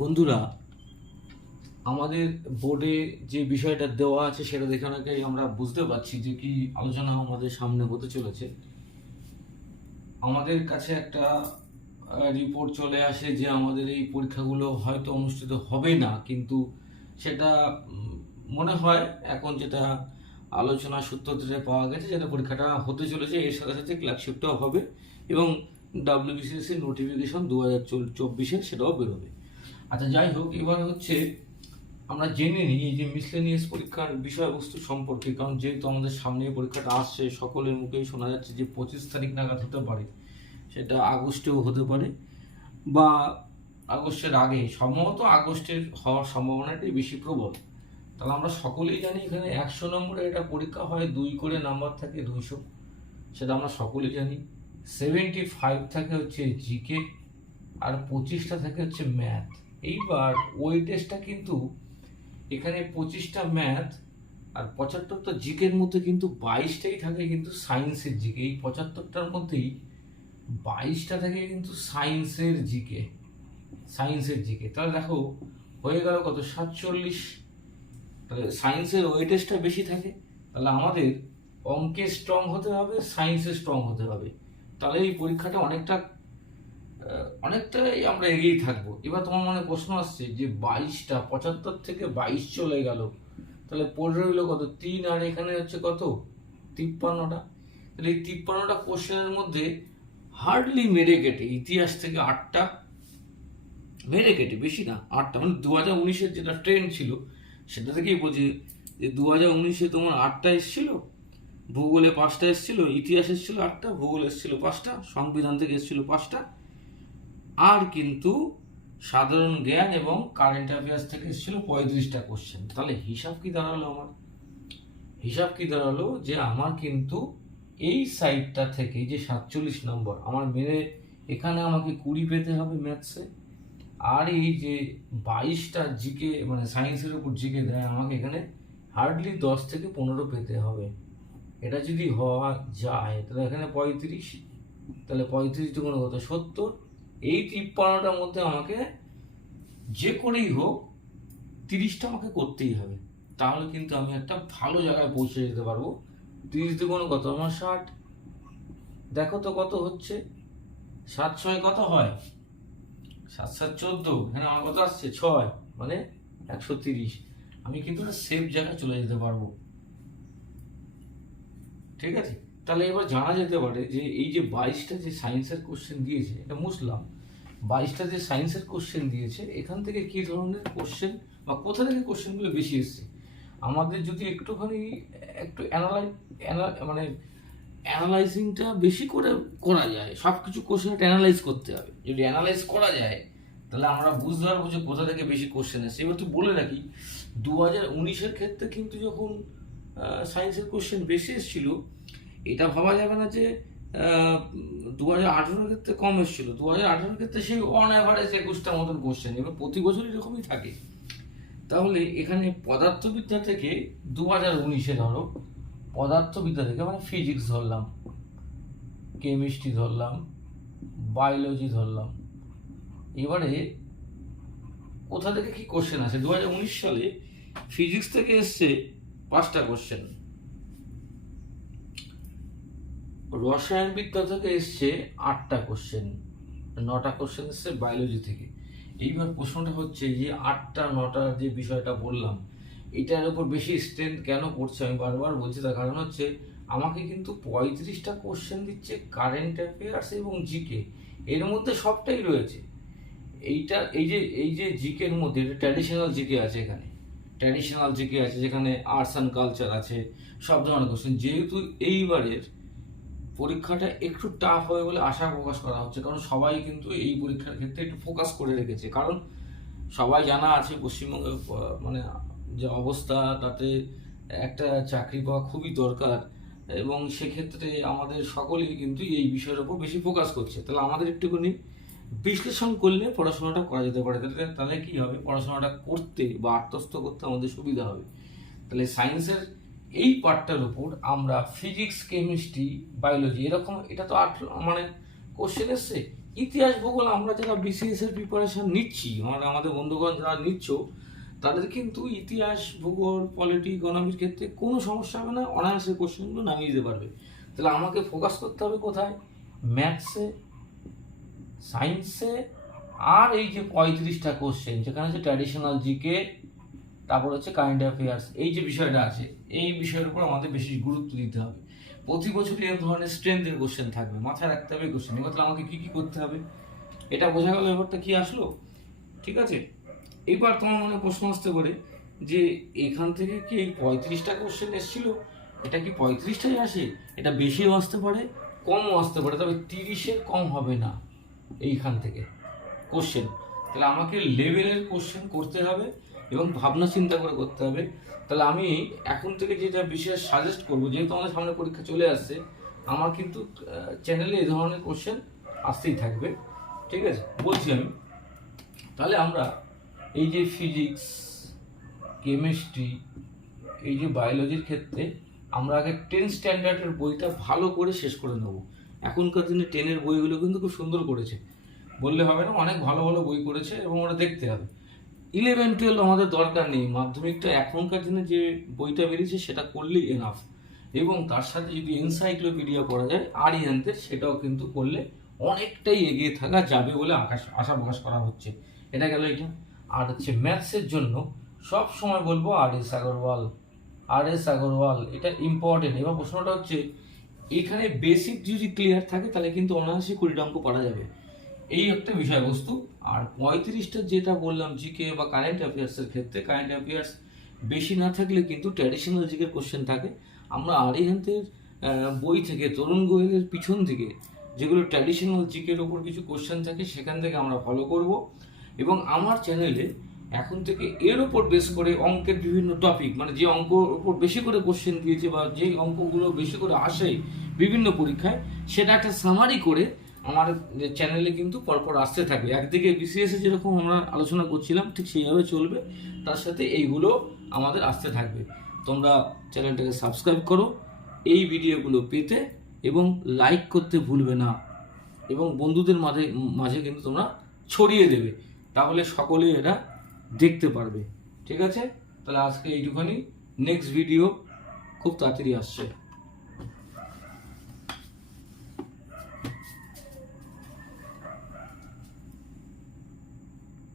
বন্ধুরা, আমাদের বোর্ডে যে বিষয়টা দেওয়া আছে সেটা দেখে অনেকেই আমরা বুঝতে পারছি যে কি আলোচনা আমাদের সামনে হতে চলেছে। আমাদের কাছে একটা রিপোর্ট চলে আসে যে আমাদের এই পরীক্ষাগুলো হয়তো অনুষ্ঠিত হবে না, কিন্তু সেটা মনে হয় এখন যেটা আলোচনা সূত্র থেকে পাওয়া গেছে যেটা পরীক্ষাটা হতে চলেছে, এর সাথে সাথে ক্লার্কশিপটাও হবে এবং ডাব্লিউবিসিএসসি নোটিফিকেশন 2024-এর সেটাও বেরোবে। আচ্ছা, যাই হোক, এবার হচ্ছে আমরা জেনে নিই এই যে মিসলেনিয়াস পরীক্ষার বিষয়বস্তু সম্পর্কে, কারণ যেহেতু আমাদের সামনে পরীক্ষাটা আসছে, সকলের মুখেই শোনা যাচ্ছে যে 25 তারিখ নাগাদ হতে পারে, সেটা আগস্টেও হতে পারে বা আগস্টের আগে, সম্ভবত আগস্টের হওয়ার সম্ভাবনাটাই বেশি প্রবল। তাহলে আমরা সকলেই জানি এখানে 100 নম্বরের এটা পরীক্ষা হয়, 2 করে নাম্বার থাকে 200, সেটা আমরা সকলেই জানি। 75 থাকে হচ্ছে জিকে আর 25টা থাকে হচ্ছে ম্যাথ। এইবার ওয়েটেজটা কিন্তু এখানে 25টা ম্যাথ আর 75টা জিকের মধ্যে কিন্তু 22টাই থাকে কিন্তু সায়েন্সের জিকে। এই 75টার মধ্যেই 22টা থাকে কিন্তু সায়েন্সের জিকে। তাহলে দেখো হয়ে গেল কত, 47। তাহলে সায়েন্সের ওয়েটেজটা বেশি থাকে, তাহলে আমাদের অঙ্কে স্ট্রং হতে হবে, সায়েন্সে স্ট্রং হতে হবে। তাহলে এই পরীক্ষাটা অনেকটাই আমরা এগিয়ে থাকবো। এবার তোমার মনে প্রশ্ন আসছে যে 22টা 75 থেকে 22 চলে গেল, তাহলে পড়ে রইল কত, 3, আর এখানে হচ্ছে কত, 53টা। তাহলে এই 53টা কোশ্চেনের মধ্যে হার্ডলি মেরে কেটে ইতিহাস থেকে 8টা মেরে কেটে, বেশি না 8টা, মানে 2019-এর যেটা ট্রেন্ড ছিল সেটা থেকেই বলছি যে 2019-এ তোমার 8টা এসেছিল, ভূগোলে 5টা এসেছিল, ইতিহাস এসেছিল 8টা, ভূগোল এসেছিল 5টা, সংবিধান থেকে এসেছিল 5টা, আর কিন্তু সাধারণ জ্ঞান এবং কারেন্ট অ্যাফেয়ার্স থেকে এসেছিল 35টা কোশ্চেন। তাহলে হিসাব কি দাঁড়ালো যে আমার কিন্তু এই সাইডটা থেকে যে 47 নম্বর আমার মেরে এখানে আমাকে 20 পেতে হবে ম্যাথসে, আর এই যে 22টা জিকে মানে সায়েন্সের উপর জিকে দেয় আমাকে এখানে হার্ডলি 10 থেকে 15 পেতে হবে। এটা যদি হওয়া যায় তাহলে এখানে 35, তাহলে 35 দুগুণ কত, 70। এই 53টার মধ্যে আমাকে যে করেই হোক 30টা আমাকে করতেই হবে, তাহলে কিন্তু আমি একটা ভালো জায়গায় পৌঁছে যেতে পারবো। 30 দুগুণ কত আমার 60, দেখো তো কত হচ্ছে, 7 6 কত হয়, 7 7 14, এখানে আমার কত আসছে 6, মানে 130। আমি কিন্তু একটা সেফ জায়গায় চলে যেতে পারবো। ঠিক আছে, তাহলে এবার জানা যেতে পারে যে এই যে 22টা যে সায়েন্সের কোশ্চেন দিয়েছে, এটা মুসলাম 22টা যে সায়েন্সের কোশ্চেন দিয়েছে, এখান থেকে কি ধরনের কোশ্চেন বা কোথা থেকে কোশ্চেনগুলো বেশি এসছে। আমাদের যদি একটুখানি একটু মানে অ্যানালাইজিংটা বেশি করে করা যায়, সব কিছু কোশ্চেন অ্যানালাইজ করতে হবে। যদি অ্যানালাইজ করা যায় তাহলে আমরা বুঝতে পারবো যে কোথা থেকে বেশি কোশ্চেন এসছে। এবার তুই বলে রাখি, 2019-এর ক্ষেত্রে কিন্তু যখন সায়েন্সের কোশ্চেন বেশি এসেছিল, এটা ভাবা যাবে না যে 2018-এর ক্ষেত্রে কম এসেছিল। 2018-এর ক্ষেত্রে সেই অন অ্যাভারেজ 21টার মতন কোশ্চেন, এবার প্রতি বছর এরকমই থাকে। তাহলে এখানে পদার্থবিদ্যা থেকে 2019-এ ধরো পদার্থবিদ্যা থেকে মানে ফিজিক্স ধরলাম, কেমিস্ট্রি ধরলাম, বায়োলজি ধরলাম, এবারে কোথা থেকে কি কোশ্চেন আছে। 2019 সালে ফিজিক্স থেকে এসছে 5টা কোশ্চেন, রসায়নবিদ্যা থেকে এসছে 8টা কোশ্চেন, 9টা কোশ্চেন এসছে বায়োলজি থেকে। এইবার প্রশ্নটা হচ্ছে যে 8টা 9টার যে বিষয়টা বললাম, এটার উপর বেশি স্ট্রেন্থ কেন পড়ছে, আমি বারবার বলছি। তার কারণ হচ্ছে আমাকে কিন্তু 35টা কোশ্চেন দিচ্ছে কারেন্ট অ্যাফেয়ার্স এবং জিকে, এর মধ্যে সবটাই রয়েছে। এই যে জিকের মধ্যে ট্র্যাডিশনাল জিকে আছে, এখানে ট্র্যাডিশনাল জিকে আছে যেখানে আর্টস অ্যান্ড কালচার আছে, সব ধরনের কোশ্চেন। যেহেতু এইবারের পরীক্ষাটা একটু টাফ হবে বলে আশা প্রকাশ করা হচ্ছে, কারণ সবাই কিন্তু এই পরীক্ষার ক্ষেত্রে একটু ফোকাস করে রেখেছে। কারণ সবাই জানা আছে পশ্চিমবঙ্গের মানে যে অবস্থা, তাতে একটা চাকরি পাওয়া খুবই দরকার, এবং সেক্ষেত্রে আমাদের সকলেই কিন্তু এই বিষয়ের উপর বেশি ফোকাস করছে। তাহলে আমাদের একটুখানি বিশ্লেষণ করলে পড়াশোনাটা করা যেতে পারে। তাহলে কি হবে, পড়াশোনাটা করতে বা আত্মস্থ করতে আমাদের সুবিধা হবে। তাহলে সায়েন্সের এই পার্টটার উপর আমরা ফিজিক্স, কেমিস্ট্রি, বায়োলজি এরকম, এটা তো 8 মানে কোশ্চেন এসছে, ইতিহাস ভূগোল আমরা যারা বিসিএস এর প্রিপারেশন নিচ্ছি, আমাদের বন্ধুগণ যারা নিচ্ছ, তাদের কিন্তু ইতিহাস ভূগোল পলিটি ইকোনমির ক্ষেত্রে কোনো সমস্যা হবে না, অনায়াসে কোশ্চেনগুলো নামিয়ে দিতে পারবে। তাহলে আমাকে ফোকাস করতে হবে কোথায়? ম্যাথসে, সায়েন্সে, আর এই যে 35টা কোশ্চেন যেখানে হচ্ছে ট্র্যাডিশনাল জিকে, তারপর হচ্ছে কারেন্ট অ্যাফেয়ার্স, এই যে বিষয়টা আছে এই বিষয়ের উপর আমাদের বেশি গুরুত্ব দিতে হবে। প্রতি বছরই এই ধরনের স্ট্রেংথের কোশ্চেন থাকবে, মাথায় রাখতে হবে কোশ্চেন। এবার তাহলে আমাকে কি কি করতে হবে এটা বোঝা গেল। এবারটা কি আসলো, ঠিক আছে? এবার তোমার মনে প্রশ্ন আসতে পারে যে এখান থেকে কি এই 35টা কোশ্চেন এসেছিল, এটা কি 35টাই আসে? এটা বেশিও আসতে পারে, কমও আসতে পারে, তবে 30-এর কম হবে না এইখান থেকে কোশ্চেন। তাহলে আমাকে লেভেলের কোশ্চেন করতে হবে এবং ভাবনা চিন্তা করে করতে হবে। তাহলে আমি এখন থেকে যেটা বিশেষ সাজেস্ট করবো, যেহেতু আমাদের সামনে পরীক্ষা চলে আসছে, আমার কিন্তু চ্যানেলে এই ধরনের কোশ্চেন আসতেই থাকবে, ঠিক আছে? বলছি আমি, তাহলে আমরা এই যে ফিজিক্স, কেমিস্ট্রি, এই যে বায়োলজির ক্ষেত্রে আমরা আগে 10 স্ট্যান্ডার্ডের বইটা ভালো করে শেষ করে নেব। এখনকার দিনে 10-এর বইগুলো কিন্তু খুব সুন্দর করেছে, বললে হবে না, অনেক ভালো ভালো বই করেছে এবং ওটা দেখতে হবে। 11-12 আমাদের দরকার নেই, মাধ্যমিকটা এখনকার দিনে যে বইটা বেরিয়েছে সেটা করলেই এনাফ। এবং তার সাথে যদি এনসাইক্লোপিডিয়া পড়া যায় আরিয়ান্তের, সেটাও কিন্তু করলে অনেকটাই এগিয়ে থাকা যাবে বলে আশা প্রকাশ করা হচ্ছে। এটা গেল এটা। আর হচ্ছে ম্যাথসের জন্য সব সময় বলবো আর এস আগরওয়াল, এটা ইম্পর্টেন্ট। এবার প্রশ্নটা হচ্ছে এখানে বেসিক যদি ক্লিয়ার থাকে তাহলে কিন্তু অনায়াসে 20টা অঙ্ক পারা যাবে, এই একটা বিষয়বস্তু। আর 35টা যেটা বললাম জিকে বা কারেন্ট অ্যাফেয়ার্সের ক্ষেত্রে, কারেন্ট অ্যাফেয়ার্স বেশি না থাকলে কিন্তু ট্র্যাডিশনাল জিকের কোশ্চেন থাকে। আমরা আরিহান্তের বই থেকে, তরুণ গোয়েলের পিছন থেকে যেগুলো ট্র্যাডিশনাল জিকের ওপর কিছু কোশ্চেন থাকে সেখান থেকে আমরা ফলো করব। এবং আমার চ্যানেলে এখন থেকে এর ওপর বেস করে অঙ্কের বিভিন্ন টপিক, মানে যে অঙ্কর ওপর বেশি করে কোশ্চেন দিয়েছে বা যে অঙ্কগুলো বেশি করে আসে বিভিন্ন পরীক্ষায়, সেটা একটা সামারি করে আমার চ্যানেলে কিন্তু পরপর আসতে থাকবে। একদিকে বিসিএস যেরকম আমরা আলোচনা করছিলাম ঠিক সেইভাবে চলবে, তার সাথে এইগুলো আমাদের আসতে থাকবে। তোমরা চ্যানেলটাকে সাবস্ক্রাইব করো এই ভিডিওগুলো পেতে, এবং লাইক করতে ভুলবে না, এবং বন্ধুদের মাঝে মাঝে কিন্তু তোমরা ছড়িয়ে দেবে, তাহলে সকলে এটা দেখতে পারবে। ঠিক আছে? তাহলে আজকে এইটুখানি, নেক্সট ভিডিও খুব তাড়াতাড়ি আসছে।